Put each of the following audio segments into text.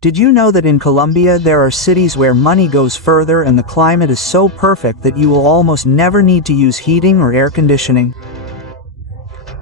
Did you know that in Colombia there are cities where money goes further and the climate is so perfect that you will almost never need to use heating or air conditioning?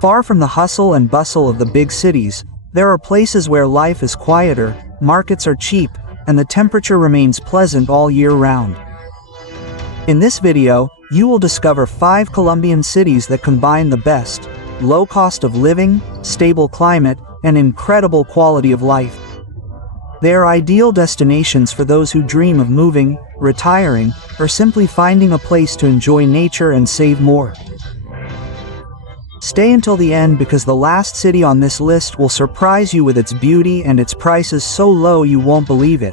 Far from the hustle and bustle of the big cities, there are places where life is quieter, markets are cheap, and the temperature remains pleasant all year round. In this video, you will discover 5 Colombian cities that combine the best: low cost of living, stable climate, and incredible quality of life. They are ideal destinations for those who dream of moving, retiring, or simply finding a place to enjoy nature and save more. Stay until the end because the last city on this list will surprise you with its beauty and its prices so low you won't believe it.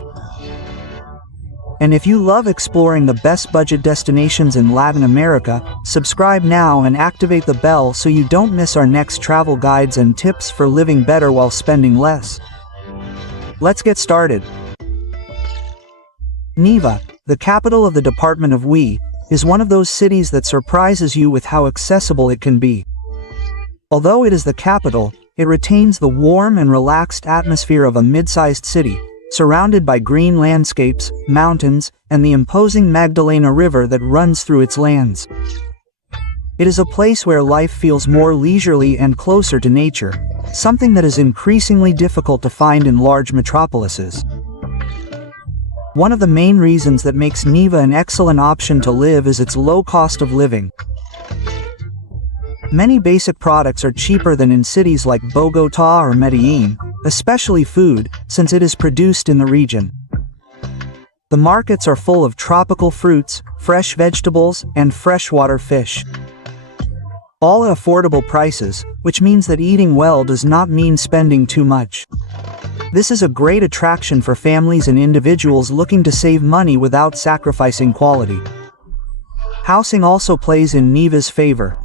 And if you love exploring the best budget destinations in Latin America, subscribe now and activate the bell so you don't miss our next travel guides and tips for living better while spending less. Let's get started. Neiva, the capital of the department of Huila, is one of those cities that surprises you with how accessible it can be. Although it is the capital, it retains the warm and relaxed atmosphere of a mid-sized city, surrounded by green landscapes, mountains, and the imposing Magdalena River that runs through its lands. It is a place where life feels more leisurely and closer to nature, something that is increasingly difficult to find in large metropolises. One of the main reasons that makes Neiva an excellent option to live is its low cost of living. Many basic products are cheaper than in cities like Bogotá or Medellín, especially food, since it is produced in the region. The markets are full of tropical fruits, fresh vegetables, and freshwater fish. All at affordable prices, which means that eating well does not mean spending too much. This is a great attraction for families and individuals looking to save money without sacrificing quality. Housing also plays in Neiva's favor.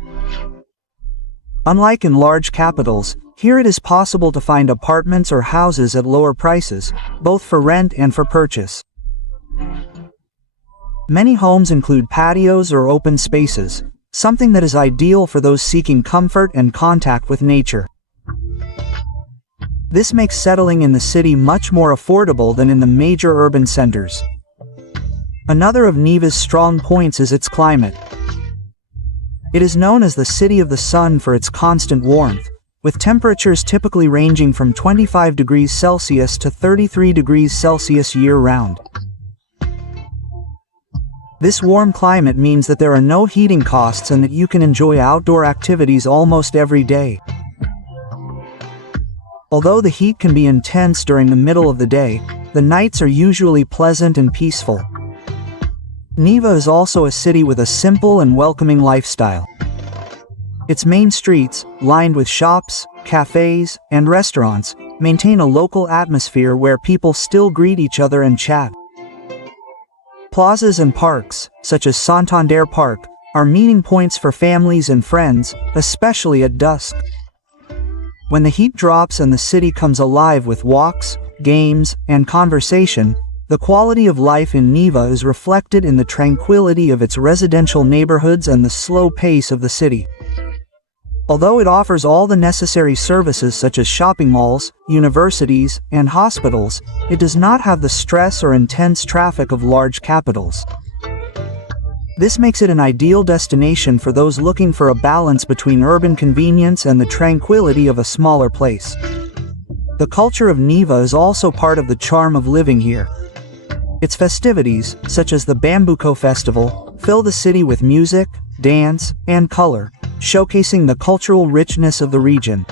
Unlike in large capitals, here it is possible to find apartments or houses at lower prices, both for rent and for purchase. Many homes include patios or open spaces, something that is ideal for those seeking comfort and contact with nature. This makes settling in the city much more affordable than in the major urban centers. Another of Neiva's strong points is its climate. It is known as the City of the Sun for its constant warmth, with temperatures typically ranging from 25 degrees Celsius to 33 degrees Celsius year-round. This warm climate means that there are no heating costs and that you can enjoy outdoor activities almost every day. Although the heat can be intense during the middle of the day, the nights are usually pleasant and peaceful. Neiva is also a city with a simple and welcoming lifestyle. Its main streets, lined with shops, cafes, and restaurants, maintain a local atmosphere where people still greet each other and chat. Plazas and parks, such as Santander Park, are meeting points for families and friends, especially at dusk. When the heat drops and the city comes alive with walks, games, and conversation, the quality of life in Neiva is reflected in the tranquility of its residential neighborhoods and the slow pace of the city. Although it offers all the necessary services such as shopping malls, universities, and hospitals, it does not have the stress or intense traffic of large capitals. This makes it an ideal destination for those looking for a balance between urban convenience and the tranquility of a smaller place. The culture of Neiva is also part of the charm of living here. Its festivities, such as the Bambuco Festival, fill the city with music, dance, and color, showcasing the cultural richness of the region.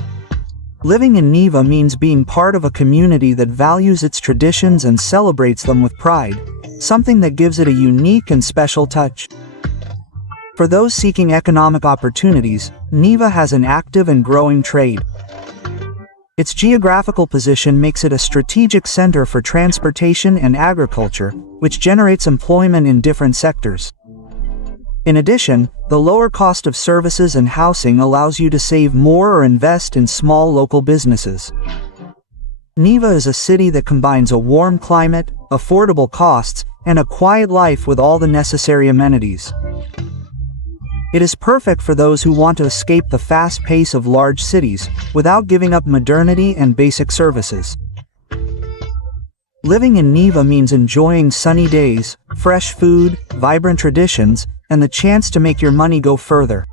Living in Neiva means being part of a community that values its traditions and celebrates them with pride, something that gives it a unique and special touch. For those seeking economic opportunities, Neiva has an active and growing trade. Its geographical position makes it a strategic center for transportation and agriculture, which generates employment in different sectors. In addition, the lower cost of services and housing allows you to save more or invest in small local businesses. Neiva is a city that combines a warm climate, affordable costs, and a quiet life with all the necessary amenities. It is perfect for those who want to escape the fast pace of large cities, without giving up modernity and basic services. Living in Neiva means enjoying sunny days, fresh food, vibrant traditions, and the chance to make your money go further.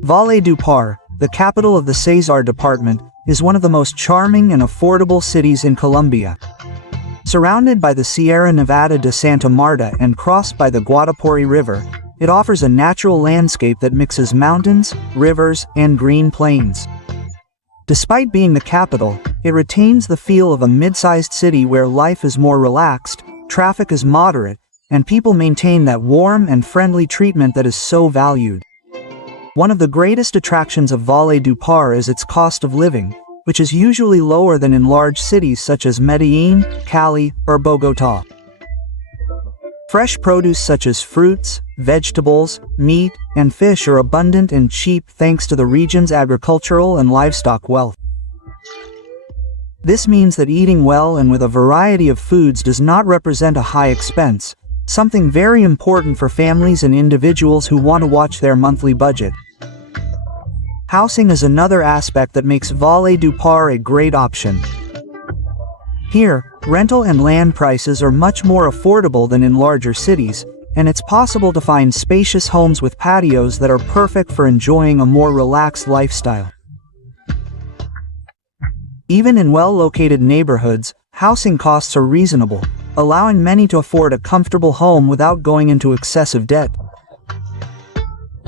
Valledupar, the capital of the Cesar department, is one of the most charming and affordable cities in Colombia. Surrounded by the Sierra Nevada de Santa Marta and crossed by the Guadalquivir River, it offers a natural landscape that mixes mountains, rivers, and green plains. Despite being the capital, it retains the feel of a mid-sized city where life is more relaxed, traffic is moderate, and people maintain that warm and friendly treatment that is so valued. One of the greatest attractions of Valledupar is its cost of living, which is usually lower than in large cities such as Medellin, Cali, or Bogotá. Fresh produce such as fruits, vegetables, meat, and fish are abundant and cheap thanks to the region's agricultural and livestock wealth. This means that eating well and with a variety of foods does not represent a high expense, something very important for families and individuals who want to watch their monthly budget. Housing is another aspect that makes Valledupar a great option. Here, rental and land prices are much more affordable than in larger cities, and it's possible to find spacious homes with patios that are perfect for enjoying a more relaxed lifestyle. Even in well-located neighborhoods, housing costs are reasonable, allowing many to afford a comfortable home without going into excessive debt.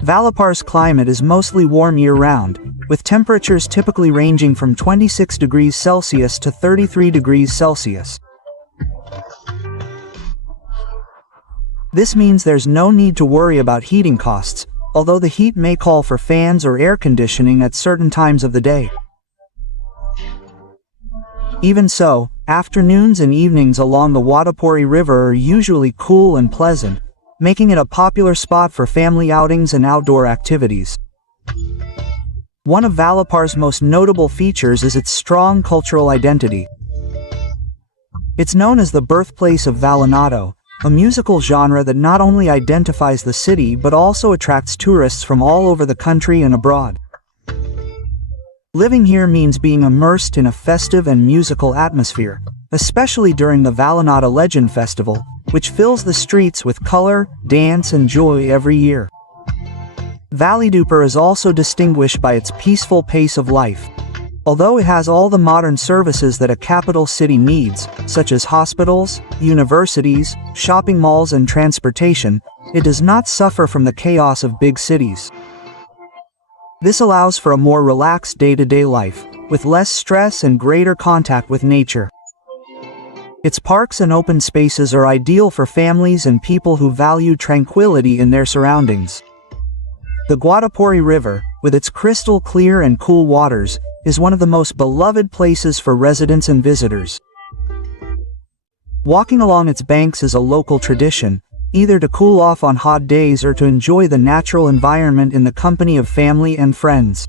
Valledupar's climate is mostly warm year-round, with temperatures typically ranging from 26 degrees Celsius to 33 degrees Celsius. This means there's no need to worry about heating costs, although the heat may call for fans or air conditioning at certain times of the day. Even so, afternoons and evenings along the Guadalquivir River are usually cool and pleasant, making it a popular spot for family outings and outdoor activities. One of Valledupar's most notable features is its strong cultural identity. It's known as the birthplace of vallenato, a musical genre that not only identifies the city but also attracts tourists from all over the country and abroad. Living here means being immersed in a festive and musical atmosphere, especially during the Vallenato Legend Festival, which fills the streets with color, dance, and joy every year. Valledupar is also distinguished by its peaceful pace of life. Although it has all the modern services that a capital city needs, such as hospitals, universities, shopping malls, and transportation, it does not suffer from the chaos of big cities. This allows for a more relaxed day-to-day life, with less stress and greater contact with nature. Its parks and open spaces are ideal for families and people who value tranquility in their surroundings. The Guadalquivir River, with its crystal clear and cool waters, is one of the most beloved places for residents and visitors. Walking along its banks is a local tradition, either to cool off on hot days or to enjoy the natural environment in the company of family and friends.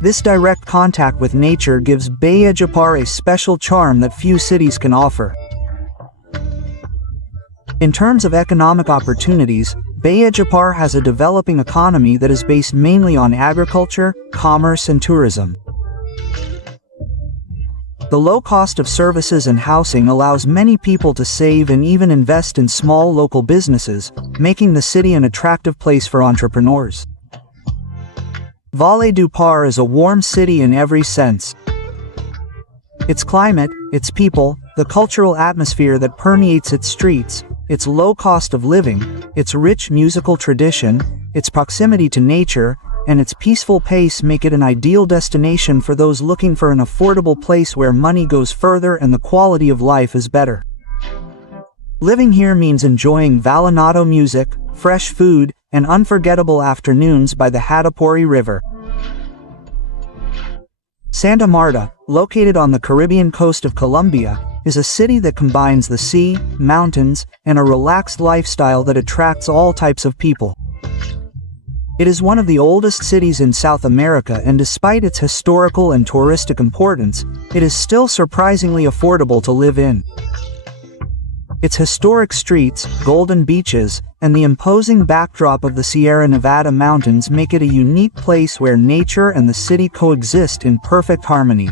This direct contact with nature gives Valledupar a special charm that few cities can offer. In terms of economic opportunities, Valledupar has a developing economy that is based mainly on agriculture, commerce, and tourism. The low cost of services and housing allows many people to save and even invest in small local businesses, making the city an attractive place for entrepreneurs. Valledupar is a warm city in every sense. Its climate, its people, the cultural atmosphere that permeates its streets, its low cost of living, its rich musical tradition, its proximity to nature, and its peaceful pace make it an ideal destination for those looking for an affordable place where money goes further and the quality of life is better. Living here means enjoying vallenato music, fresh food, and unforgettable afternoons by the Guadalquivir River. Santa Marta, located on the Caribbean coast of Colombia, is a city that combines the sea, mountains, and a relaxed lifestyle that attracts all types of people. It is one of the oldest cities in South America, and despite its historical and touristic importance, it is still surprisingly affordable to live in. Its historic streets, golden beaches, and the imposing backdrop of the Sierra Nevada mountains make it a unique place where nature and the city coexist in perfect harmony.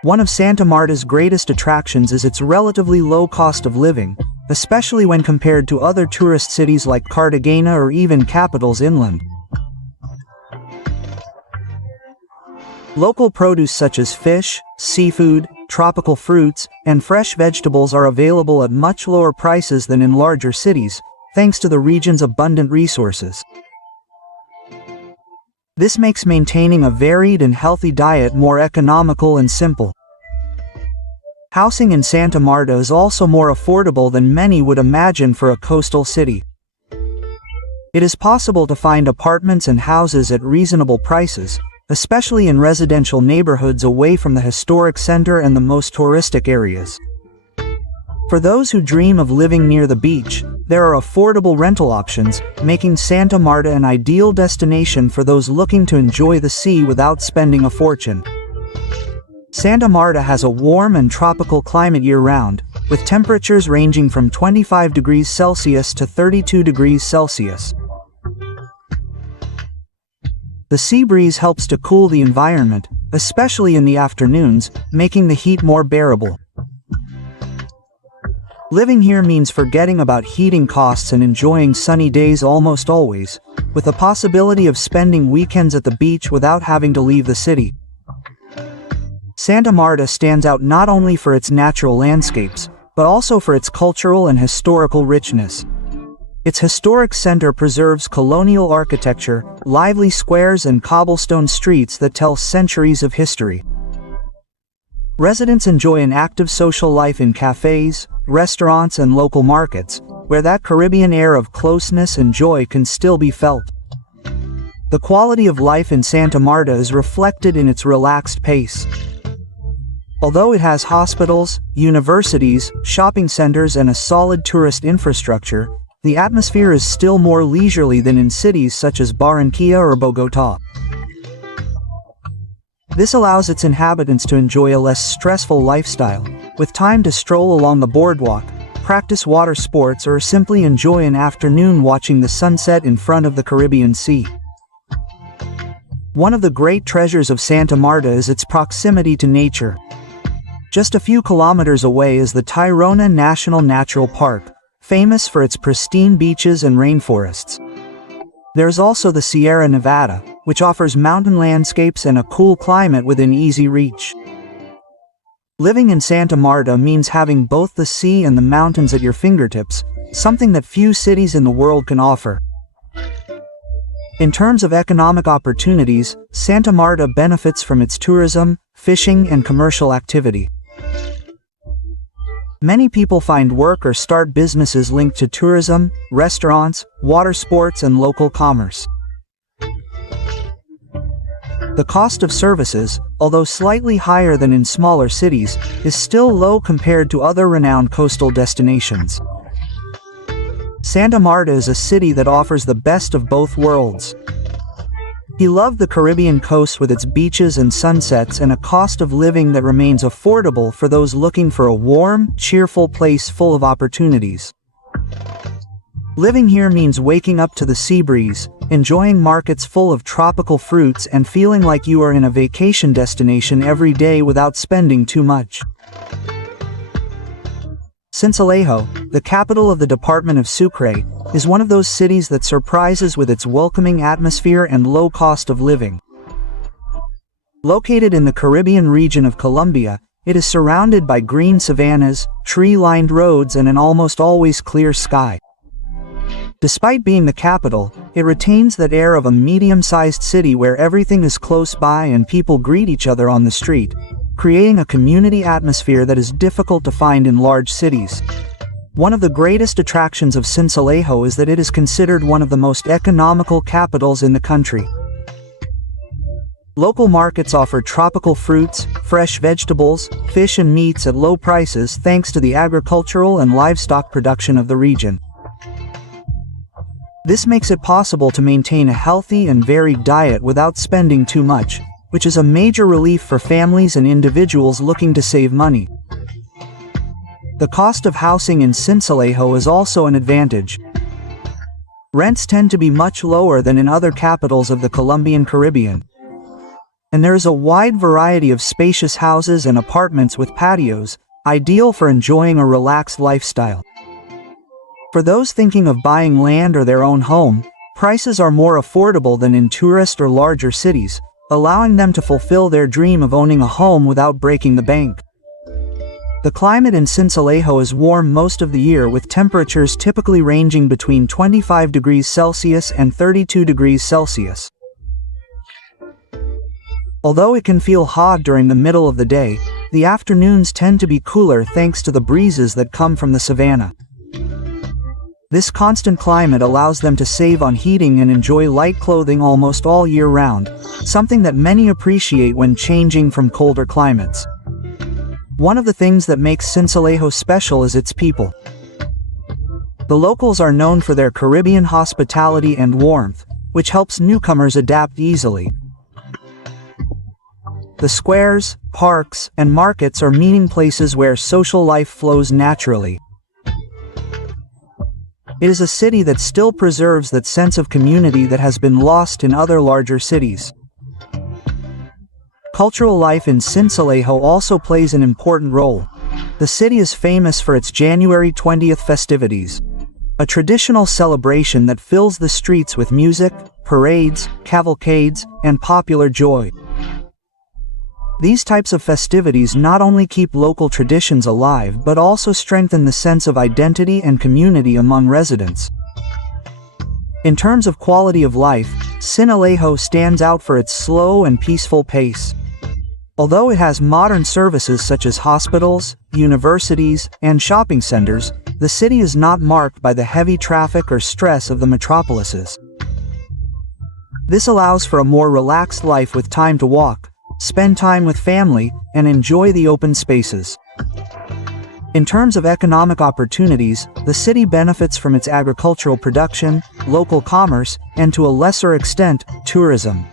One of Santa Marta's greatest attractions is its relatively low cost of living, especially when compared to other tourist cities like Cartagena or even capitals inland. Local produce such as fish, seafood, tropical fruits, and fresh vegetables are available at much lower prices than in larger cities, thanks to the region's abundant resources. This makes maintaining a varied and healthy diet more economical and simple. Housing in Santa Marta is also more affordable than many would imagine for a coastal city. It is possible to find apartments and houses at reasonable prices, especially in residential neighborhoods away from the historic center and the most touristic areas. For those who dream of living near the beach, there are affordable rental options, making Santa Marta an ideal destination for those looking to enjoy the sea without spending a fortune. Santa Marta has a warm and tropical climate year-round, with temperatures ranging from 25 degrees Celsius to 32 degrees Celsius. The sea breeze helps to cool the environment, especially in the afternoons, making the heat more bearable. Living here means forgetting about heating costs and enjoying sunny days almost always, with the possibility of spending weekends at the beach without having to leave the city. Santa Marta stands out not only for its natural landscapes, but also for its cultural and historical richness. Its historic center preserves colonial architecture, lively squares and cobblestone streets that tell centuries of history. Residents enjoy an active social life in cafes, restaurants and local markets, where that Caribbean air of closeness and joy can still be felt. The quality of life in Santa Marta is reflected in its relaxed pace. Although it has hospitals, universities, shopping centers and a solid tourist infrastructure, the atmosphere is still more leisurely than in cities such as Barranquilla or Bogotá. This allows its inhabitants to enjoy a less stressful lifestyle, with time to stroll along the boardwalk, practice water sports or simply enjoy an afternoon watching the sunset in front of the Caribbean Sea. One of the great treasures of Santa Marta is its proximity to nature. Just a few kilometers away is the Tayrona National Natural Park, famous for its pristine beaches and rainforests. There's also the Sierra Nevada, which offers mountain landscapes and a cool climate within easy reach. Living in Santa Marta means having both the sea and the mountains at your fingertips, something that few cities in the world can offer. In terms of economic opportunities, Santa Marta benefits from its tourism, fishing, and commercial activity. Many people find work or start businesses linked to tourism, restaurants, water sports, and local commerce. The cost of services, although slightly higher than in smaller cities, is still low compared to other renowned coastal destinations. Santa Marta is a city that offers the best of both worlds. He loved the Caribbean coast with its beaches and sunsets and a cost of living that remains affordable for those looking for a warm, cheerful place full of opportunities. Living here means waking up to the sea breeze, enjoying markets full of tropical fruits and feeling like you are in a vacation destination every day without spending too much. Sincelejo, the capital of the department of Sucre, is one of those cities that surprises with its welcoming atmosphere and low cost of living. Located in the Caribbean region of Colombia, it is surrounded by green savannas, tree-lined roads and an almost always clear sky. Despite being the capital, it retains that air of a medium-sized city where everything is close by and people greet each other on the street, creating a community atmosphere that is difficult to find in large cities. One of the greatest attractions of Sincelejo is that it is considered one of the most economical capitals in the country. Local markets offer tropical fruits, fresh vegetables, fish and meats at low prices thanks to the agricultural and livestock production of the region. This makes it possible to maintain a healthy and varied diet without spending too much, which is a major relief for families and individuals looking to save money. The cost of housing in Sincelejo is also an advantage. Rents tend to be much lower than in other capitals of the Colombian Caribbean. And there is a wide variety of spacious houses and apartments with patios, ideal for enjoying a relaxed lifestyle. For those thinking of buying land or their own home, prices are more affordable than in tourist or larger cities, allowing them to fulfill their dream of owning a home without breaking the bank. The climate in Sincelejo is warm most of the year, with temperatures typically ranging between 25 degrees Celsius and 32 degrees Celsius. Although it can feel hot during the middle of the day, the afternoons tend to be cooler thanks to the breezes that come from the savanna. This constant climate allows them to save on heating and enjoy light clothing almost all year round, something that many appreciate when changing from colder climates. One of the things that makes Sincelejo special is its people. The locals are known for their Caribbean hospitality and warmth, which helps newcomers adapt easily. The squares, parks, and markets are meeting places where social life flows naturally. It is a city that still preserves that sense of community that has been lost in other larger cities. Cultural life in Sincelejo also plays an important role. The city is famous for its January 20th festivities, a traditional celebration that fills the streets with music, parades, cavalcades, and popular joy. These types of festivities not only keep local traditions alive but also strengthen the sense of identity and community among residents. In terms of quality of life, Sincelejo stands out for its slow and peaceful pace. Although it has modern services such as hospitals, universities, and shopping centers, the city is not marked by the heavy traffic or stress of the metropolises. This allows for a more relaxed life with time to walk, spend time with family, and enjoy the open spaces. In terms of economic opportunities, the city benefits from its agricultural production, local commerce, and to a lesser extent, tourism.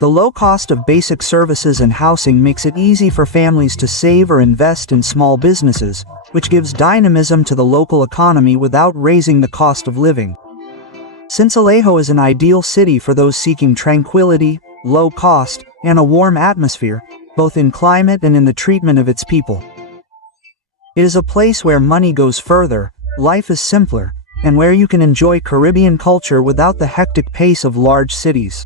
The low cost of basic services and housing makes it easy for families to save or invest in small businesses, which gives dynamism to the local economy without raising the cost of living. Sincelejo is an ideal city for those seeking tranquility, low cost, and a warm atmosphere, both in climate and in the treatment of its people. It is a place where money goes further, life is simpler, and where you can enjoy Caribbean culture without the hectic pace of large cities.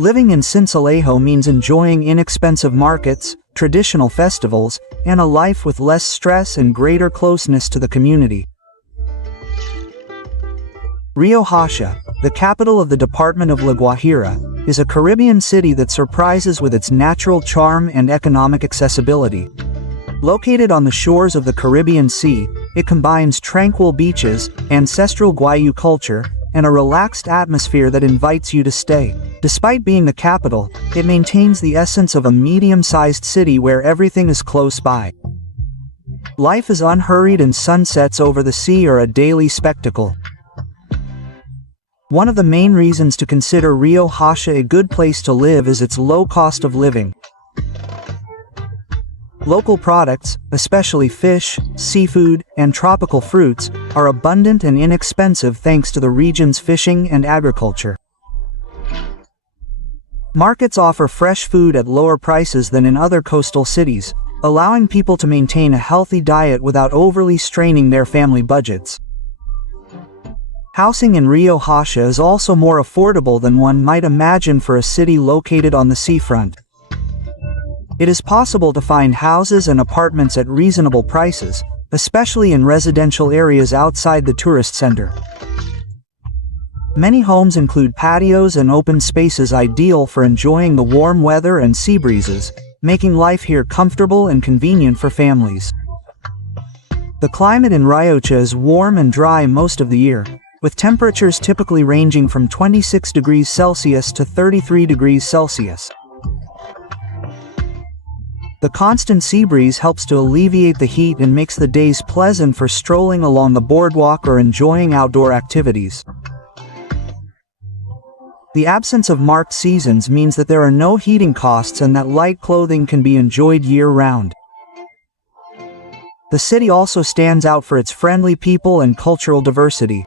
Living in Sincelejo means enjoying inexpensive markets, traditional festivals, and a life with less stress and greater closeness to the community. Riohacha, the capital of the department of La Guajira, is a Caribbean city that surprises with its natural charm and economic accessibility. Located on the shores of the Caribbean Sea, it combines tranquil beaches, ancestral Guayu culture, and a relaxed atmosphere that invites you to stay. Despite being the capital, it maintains the essence of a medium-sized city where everything is close by. Life is unhurried and sunsets over the sea are a daily spectacle. One of the main reasons to consider Riohacha a good place to live is its low cost of living. Local products, especially fish, seafood, and tropical fruits, are abundant and inexpensive thanks to the region's fishing and agriculture. Markets offer fresh food at lower prices than in other coastal cities, allowing people to maintain a healthy diet without overly straining their family budgets. Housing in Riohacha is also more affordable than one might imagine for a city located on the seafront. It is possible to find houses and apartments at reasonable prices, especially in residential areas outside the tourist center. Many homes include patios and open spaces ideal for enjoying the warm weather and sea breezes, making life here comfortable and convenient for families. The climate in Riohacha is warm and dry most of the year, with temperatures typically ranging from 26 degrees Celsius to 33 degrees Celsius. The constant sea breeze helps to alleviate the heat and makes the days pleasant for strolling along the boardwalk or enjoying outdoor activities. The absence of marked seasons means that there are no heating costs and that light clothing can be enjoyed year-round. The city also stands out for its friendly people and cultural diversity.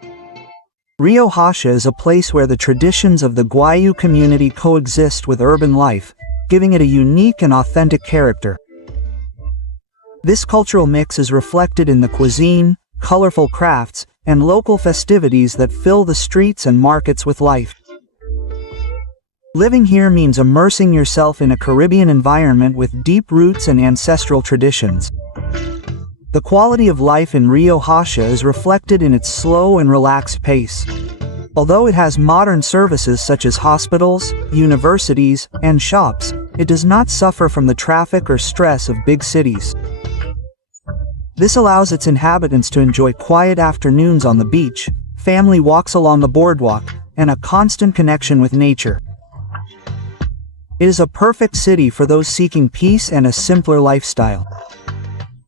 Rio Hacha is a place where the traditions of the Guayu community coexist with urban life, giving it a unique and authentic character. This cultural mix is reflected in the cuisine, colorful crafts, and local festivities that fill the streets and markets with life. Living here means immersing yourself in a Caribbean environment with deep roots and ancestral traditions. The quality of life in Rio Hacha is reflected in its slow and relaxed pace. Although it has modern services such as hospitals, universities, and shops, it does not suffer from the traffic or stress of big cities. This allows its inhabitants to enjoy quiet afternoons on the beach, family walks along the boardwalk, and a constant connection with nature. It is a perfect city for those seeking peace and a simpler lifestyle.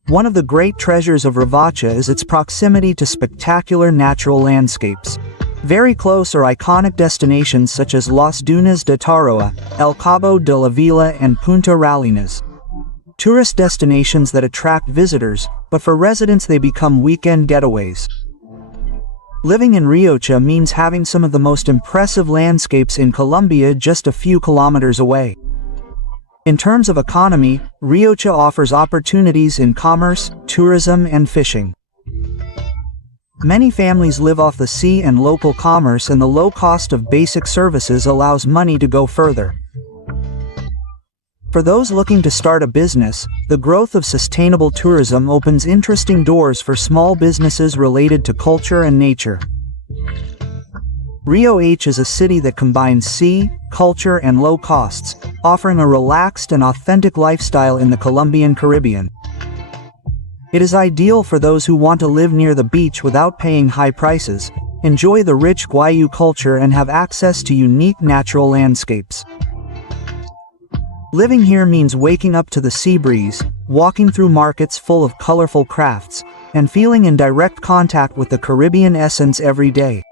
One of the great treasures of Ravacha is its proximity to spectacular natural landscapes. Very close are iconic destinations such as Las Dunas de Taroa, El Cabo de la Vila, and Punta Ralinas. Tourist destinations that attract visitors, but for residents they become weekend getaways. Living in Riocha means having some of the most impressive landscapes in Colombia just a few kilometers away. In terms of economy, Riocha offers opportunities in commerce, tourism, and fishing. Many families live off the sea and local commerce, and the low cost of basic services allows money to go further. For those looking to start a business, the growth of sustainable tourism opens interesting doors for small businesses related to culture and nature. Rio Hacha is a city that combines sea, culture, and low costs, offering a relaxed and authentic lifestyle in the Colombian Caribbean. It is ideal for those who want to live near the beach without paying high prices, enjoy the rich Guayu culture, and have access to unique natural landscapes. Living here means waking up to the sea breeze, walking through markets full of colorful crafts, and feeling in direct contact with the Caribbean essence every day.